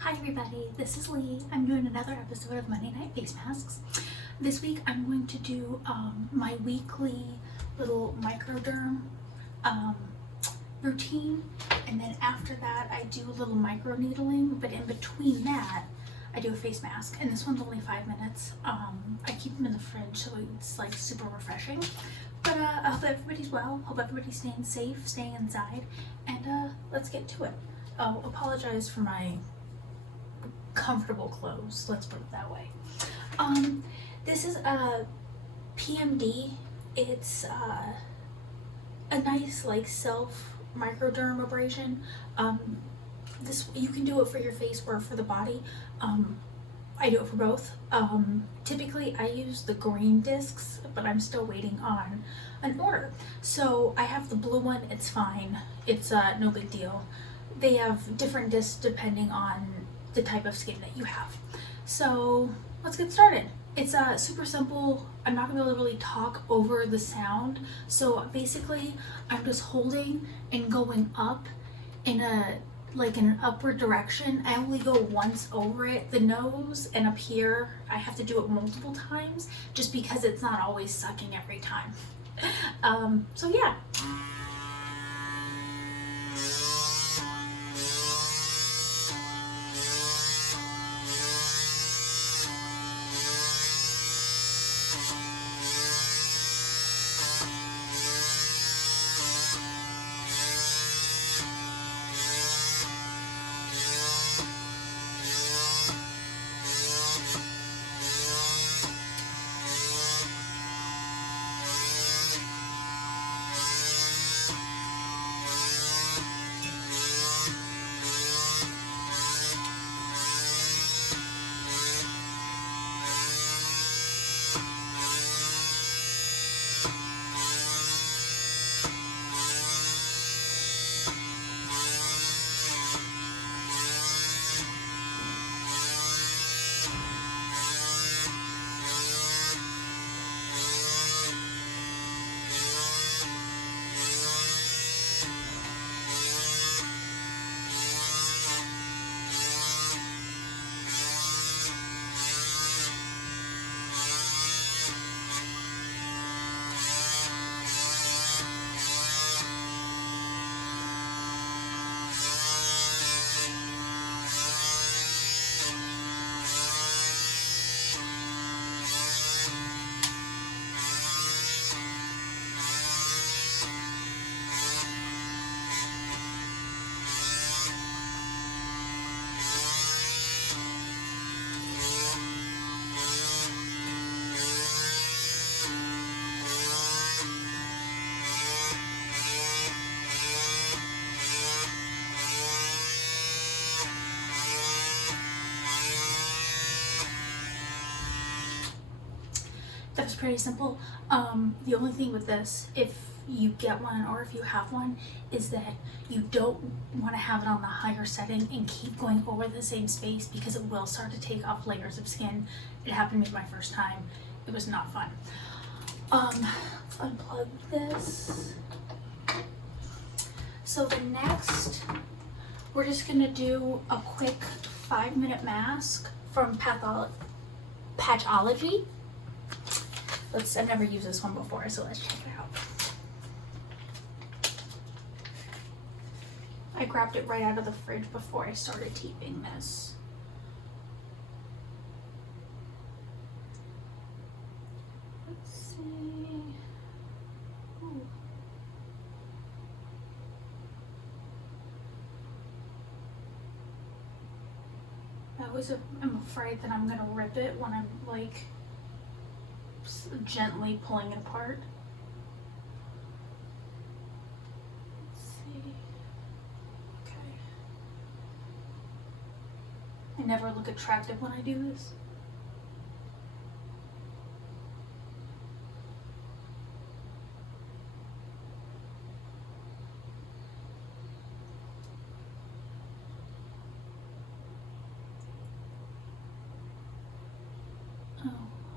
Hi everybody, this is Lee. I'm doing another episode of Monday Night Face Masks. This week I'm going to do my weekly little microderm routine, and then after that I do a little micro needling, but in between that I do a face mask, and this one's only 5 minutes. I keep them in the fridge so it's like super refreshing. But I hope everybody's well, hope everybody's staying safe, staying inside, and let's get to it. Oh, apologize for my comfortable clothes, let's put it that way. This is a PMD. It's a nice like self microdermabrasion. This, you can do it for your face or for the body. I do it for both. Typically I use the green discs, but I'm still waiting on an order. So I have the blue one, it's fine. It's no big deal. They have different discs depending on the type of skin that you have. So let's get started. It's super simple. I'm not gonna be able to really talk over the sound. So basically I'm just holding and going up in an upward direction. I only go once over it. The nose and up here, I have to do it multiple times just because it's not always sucking every time. So yeah. That was pretty simple. The only thing with this, if you get one or if you have one, is that you don't want to have it on the higher setting and keep going over the same space because it will start to take off layers of skin. It happened to me my first time. It was not fun. Let's unplug this. So the next, we're just gonna do a quick 5-minute mask from Patchology. I've never used this one before, so let's check it out. I grabbed it right out of the fridge before I started taping this. Let's see. Ooh. I'm afraid that I'm gonna rip it when I'm like gently pulling it apart. Let's see. Okay. I never look attractive when I do this.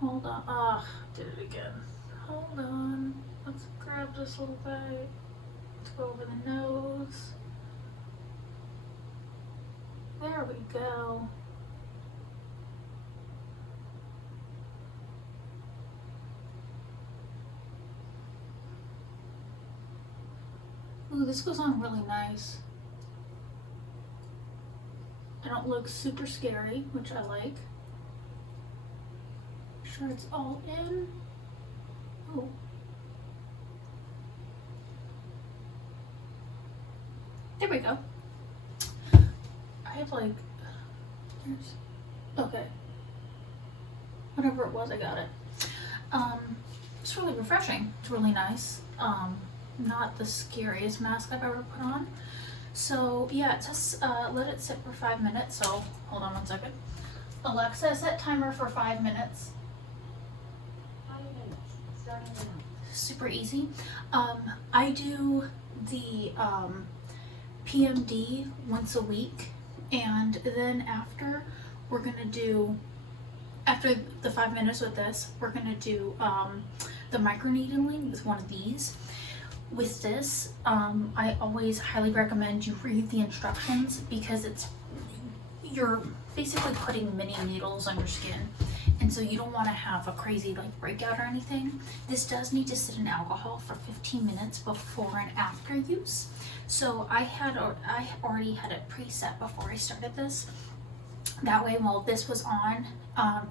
Hold on. Ah, did it again. Hold on. Let's grab this little bit. Let's go over the nose. There we go. Ooh, this goes on really nice. I don't look super scary, which I like. Make sure it's all in. Oh. There we go. I have like, okay. Whatever it was, I got it. It's really refreshing. It's really nice. Not the scariest mask I've ever put on. So yeah, it says let it sit for 5 minutes. So hold on one second. Alexa, set timer for 5 minutes. 5 minutes. Starting now. Super easy. I do the PMD once a week, and then after after the 5 minutes with this, we're gonna do the microneedling with one of these. With this, I always highly recommend you read the instructions, because you're basically putting mini needles on your skin, and so you don't want to have a crazy like breakout or anything. This does need to sit in alcohol for 15 minutes before and after use. So I already had it preset before I started this. That way, while this was on,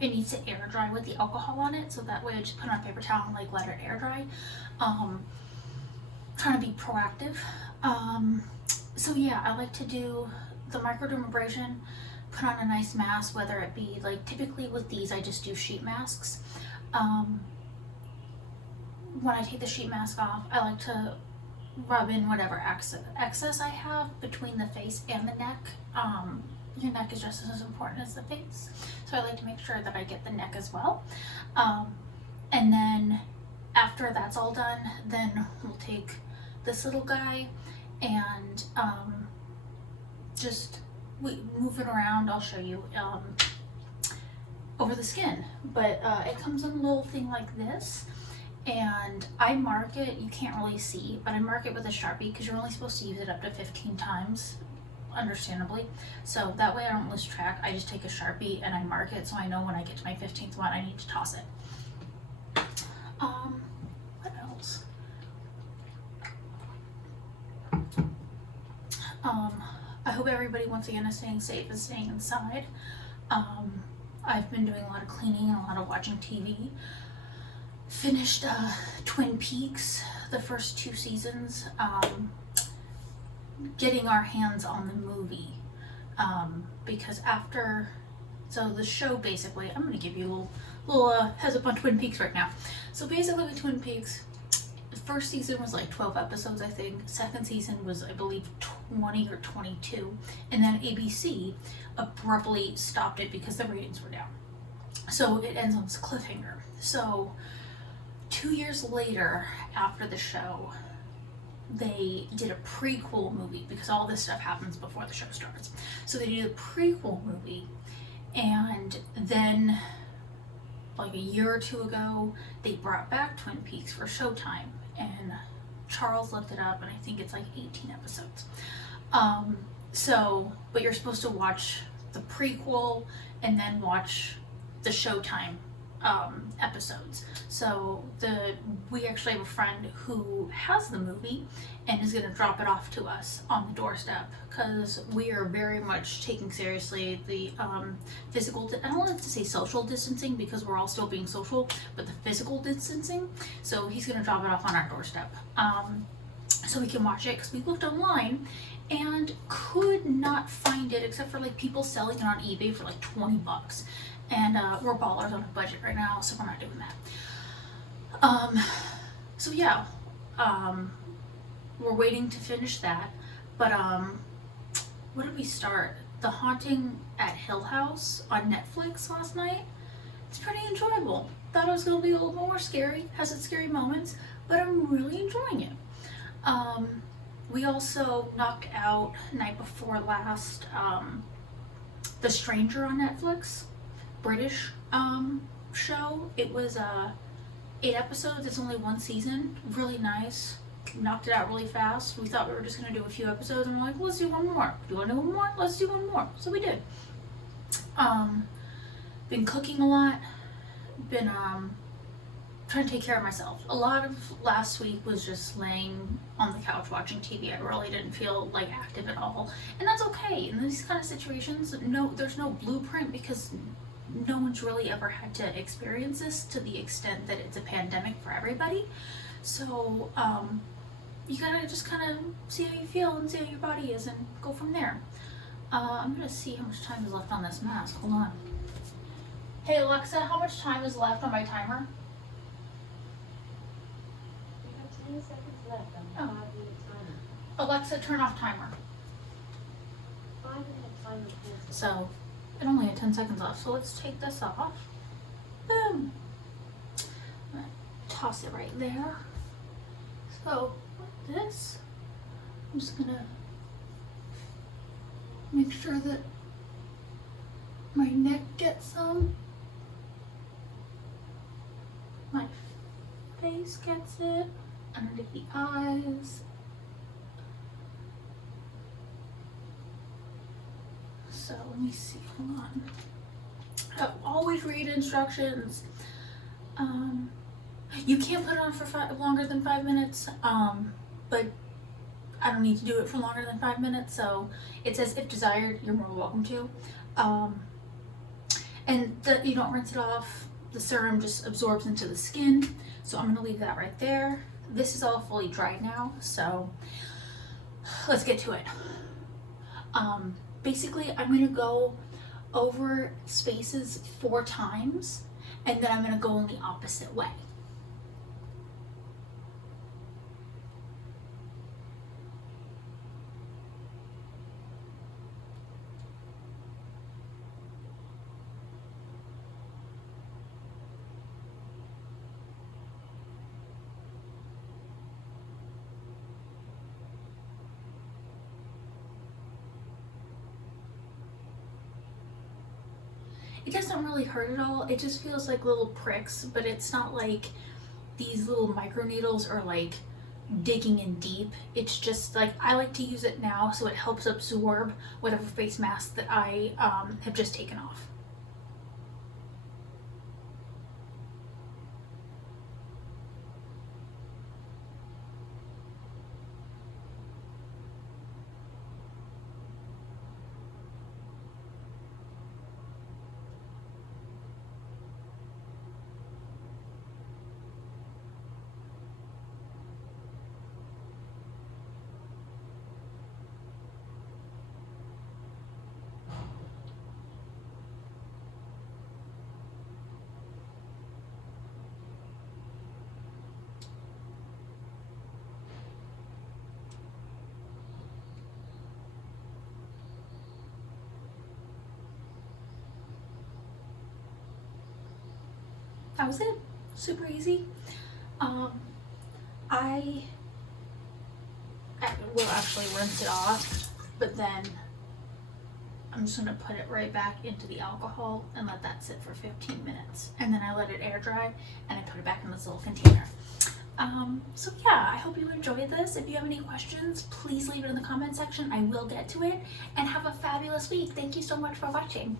it needs to air dry with the alcohol on it. So that way I just put it on a paper towel and like let it air dry. Trying to be proactive. So yeah, I like to do the microdermabrasion, put on a nice mask, whether it be like, typically with these I just do sheet masks. When I take the sheet mask off, I like to rub in whatever excess I have between the face and the neck. Your neck is just as important as the face, so I like to make sure that I get the neck as well. And then after that's all done, then we'll take this little guy and just move it around. I'll show you over the skin, but it comes in a little thing like this, and I mark it. You can't really see, but I mark it with a Sharpie, because you're only supposed to use it up to 15 times, understandably. So that way I don't lose track. I just take a Sharpie and I mark it, so I know when I get to my 15th one I need to toss it. What else? I hope everybody once again is staying safe and staying inside. I've been doing a lot of cleaning and a lot of watching TV. Finished Twin Peaks, the first 2 seasons. Getting our hands on the movie, because so the show, basically, I'm going to give you a little heads up on Twin Peaks right now. So basically with Twin Peaks, the first season was like 12 episodes, I think. Second season was, I believe, 20 or 22, and then ABC abruptly stopped it because the ratings were down. So it ends on this cliffhanger. So 2 years later, after the show, they did a prequel movie, because all this stuff happens before the show starts. So they did a prequel movie, and then like a year or 2 ago, they brought back Twin Peaks for Showtime, and Charles looked it up, and I think it's like 18 episodes. But you're supposed to watch the prequel and then watch the Showtime episodes. So we actually have a friend who has the movie and is going to drop it off to us on the doorstep, because we are very much taking seriously the physical, I don't like to say social distancing, because we're all still being social, but the physical distancing. So he's going to drop it off on our doorstep, so we can watch it, because we looked online and could not find it, except for like people selling it on eBay for like 20 bucks. And we're ballers on a budget right now, so we're not doing that. So yeah, we're waiting to finish that. But what did we start? The Haunting at Hill House on Netflix last night. It's pretty enjoyable. Thought it was going to be a little more scary. Has its scary moments, but I'm really enjoying it. We also knocked out night before last The Stranger on Netflix. British show. It was 8 episodes. It's only 1 season. Really nice. knocked it out really fast. We thought we were just gonna do a few episodes, and we're like, let's do one more. Do you wanna do one more? Let's do one more. So we did. Been cooking a lot. Been trying to take care of myself. A lot of last week was just laying on the couch watching TV. I really didn't feel like active at all, and that's okay. In these kind of situations, there's no blueprint, because no one's really ever had to experience this to the extent that it's a pandemic for everybody. So you gotta just kind of see how you feel and see how your body is and go from there. I'm gonna see how much time is left on this mask. Hold on. Hey Alexa, how much time is left on my timer? You have 10 seconds left on the Oh. 5-minute timer. Alexa, turn off timer. 5-minute timer canceled. So it only had 10 seconds left, so let's take this off. Boom. I'm gonna toss it right there. So with this, I'm just gonna make sure that my neck gets some, my face gets it, underneath the eyes. So let me see, hold on. Always read instructions. You can't put it on for longer than 5 minutes, but I don't need to do it for longer than 5 minutes, so it says if desired, you're more welcome to. And you don't rinse it off. The serum just absorbs into the skin, so I'm gonna leave that right there. This is all fully dried now, so let's get to it. Basically, I'm gonna go over spaces 4 times, and then I'm gonna go in the opposite way. It doesn't really hurt at all. It just feels like little pricks, but it's not like these little micro needles are like digging in deep. It's just like, I like to use it now so it helps absorb whatever face mask that I have just taken off. That was it. Super easy. I will actually rinse it off, but then I'm just gonna put it right back into the alcohol and let that sit for 15 minutes. And then I let it air dry and I put it back in this little container. So yeah, I hope you enjoyed this. If you have any questions, please leave it in the comment section. I will get to it. And have a fabulous week. Thank you so much for watching.